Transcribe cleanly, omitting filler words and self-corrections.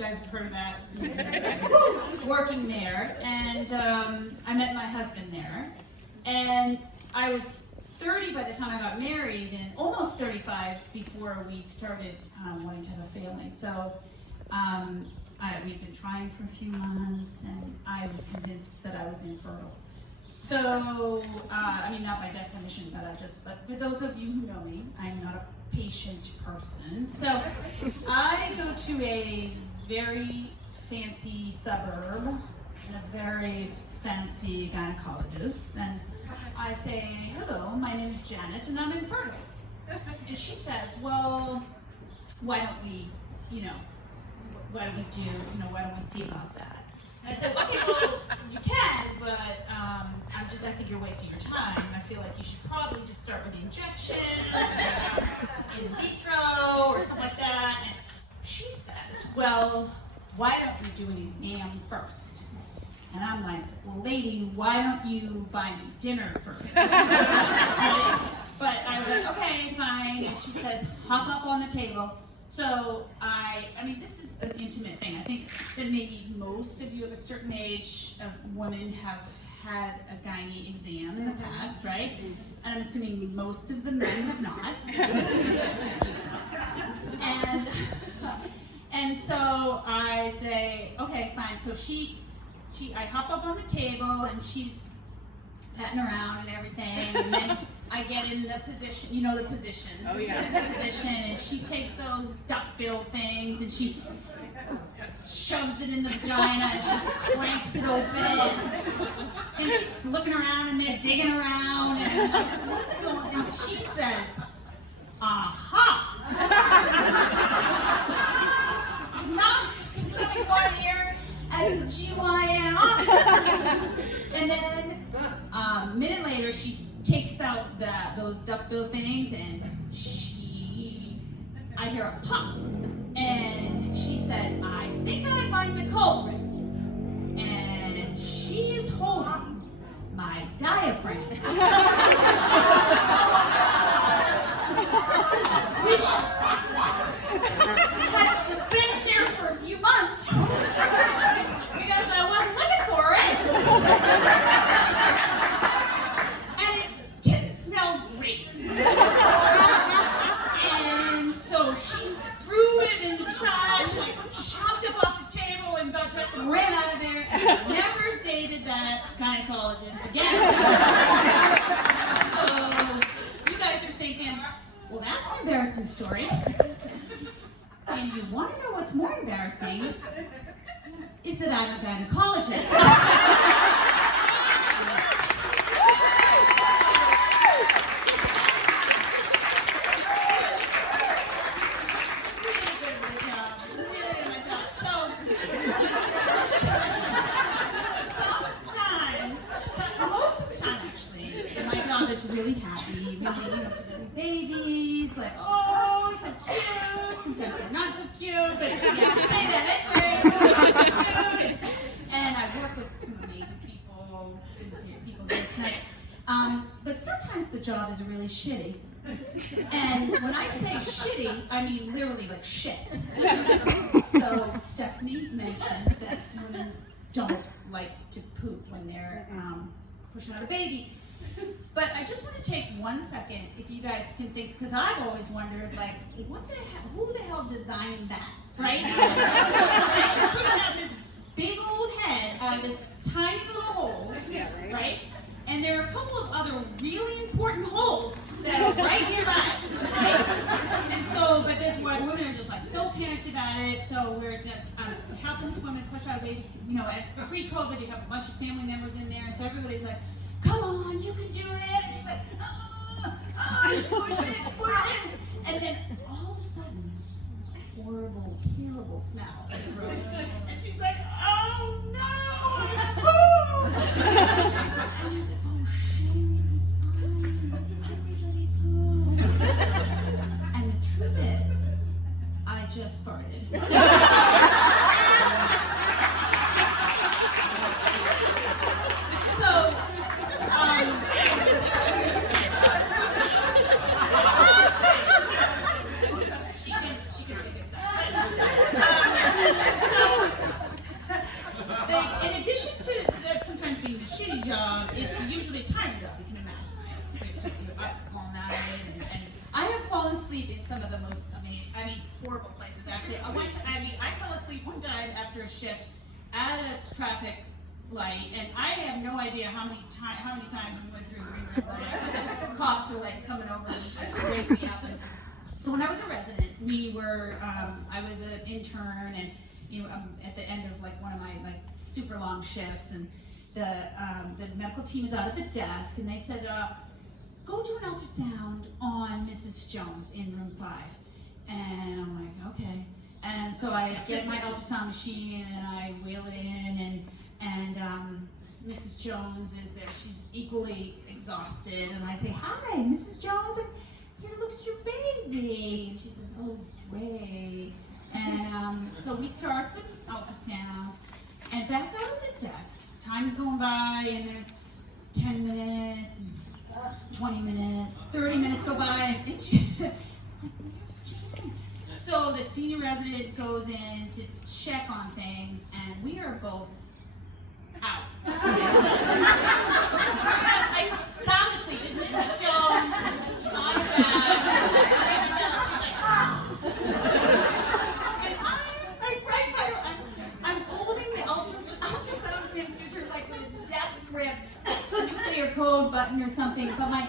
guys have heard of that, working there, and I met my husband there, and I was 30 by the time I got married, and almost 35 before we started wanting to have a family. So we'd been trying for a few months, and I was convinced that I was infertile. So, I mean, not by definition, but for those of you who know me, I'm not a patient person. So, I go to a very fancy suburb and a very fancy gynecologist, and I say, hello, my name is Janet, and I'm infertile. And she says, well, why don't we see about that? And I said, okay, well, you can, but I think you're wasting your time. I feel like you should probably just start with the injections, or maybe some in vitro, or something like that. And she says, well, why don't we do an exam first? And I'm like, well, lady, why don't you buy me dinner first? But I was like, okay, fine. And she says, hop up on the table. So I mean, this is an intimate thing. I think that maybe most of you of a certain age of women have had a gynae exam in the past, right? And I'm assuming most of the men have not. And so I say, okay, fine. So I hop up on the table, and she's patting around and everything, and then I get in the position, you know the position. Oh yeah. The position, and she takes those duck-bill things, and she shoves it in the vagina, and she cranks it open, and she's looking around, and they're digging around, and I'm like, what's going on? And she says, aha! There's not something going here at the GYN office. And then a minute later, she takes out those duckbill things, and I hear a pop, and she said, I think I find the culprit. And she is holding my diaphragm. Which had been here for a few months, because I wasn't looking for it. And it didn't smell great. And so she threw it in the trash, and chopped up off the table, and got dressed and ran out of there, and never dated that gynecologist again. So you guys are thinking, well, that's an embarrassing story. And you want to know what's more embarrassing is that I'm a gynecologist. Most of the time actually, my job is really happy, really to the babies, like, oh, so cute. Sometimes they're not so cute, but you have to say that anyway. They're so cute. And I work with some amazing people, there tonight. But sometimes the job is really shitty. And when I say shitty, I mean literally like shit. So Stephanie mentioned that women don't like to poop when they're pushing out a baby. But I just want to take 1 second, if you guys can think, because I've always wondered, like, who the hell designed that, right? You're pushing out this big old head out of this tiny little hole, right? And there are a couple of other really important holes that are right nearby, right? And so, but there's why women are just like so panicked about it. So we're helping this woman push out a baby. You know, at pre-COVID, you have a bunch of family members in there, so everybody's like, come on, you can do it. And she's like, I should push it. And then all of a sudden, this horrible, terrible smell in the room. And she's like, oh no, I'm pooped. And I said, oh shit, it's fine. Everybody poops. And the truth is, I just farted. So, she can pick us up. So day job, it's usually a time job, you can imagine, right? It's going to take you up all night, and I have fallen asleep in some of the most, horrible places, actually. I fell asleep one time after a shift at a traffic light, and I have no idea how many times we went through a green red light. The cops were like coming over and wake me up. And so when I was a resident, I was an intern, and at the end of like one of my like super long shifts, and the medical team is out at the desk, and they said, go do an ultrasound on Mrs. Jones in room 5. And I'm like, okay. And so I get my ultrasound machine and I wheel it in, and Mrs. Jones is there. She's equally exhausted, and I say, hi, Mrs. Jones, I'm here to look at your baby. And she says, oh, great. And so we start the ultrasound, and back out at the desk, time is going by, and then 10 minutes, 20 minutes, 30 minutes go by, and where's Jane? So the senior resident goes in to check on things, and we are both out. I sound asleep. There's Mrs. Jones on her back. She's like, and I'm right by her. I'm holding the ultrasound transducer like with a death grip. It's the nuclear code button or something, but my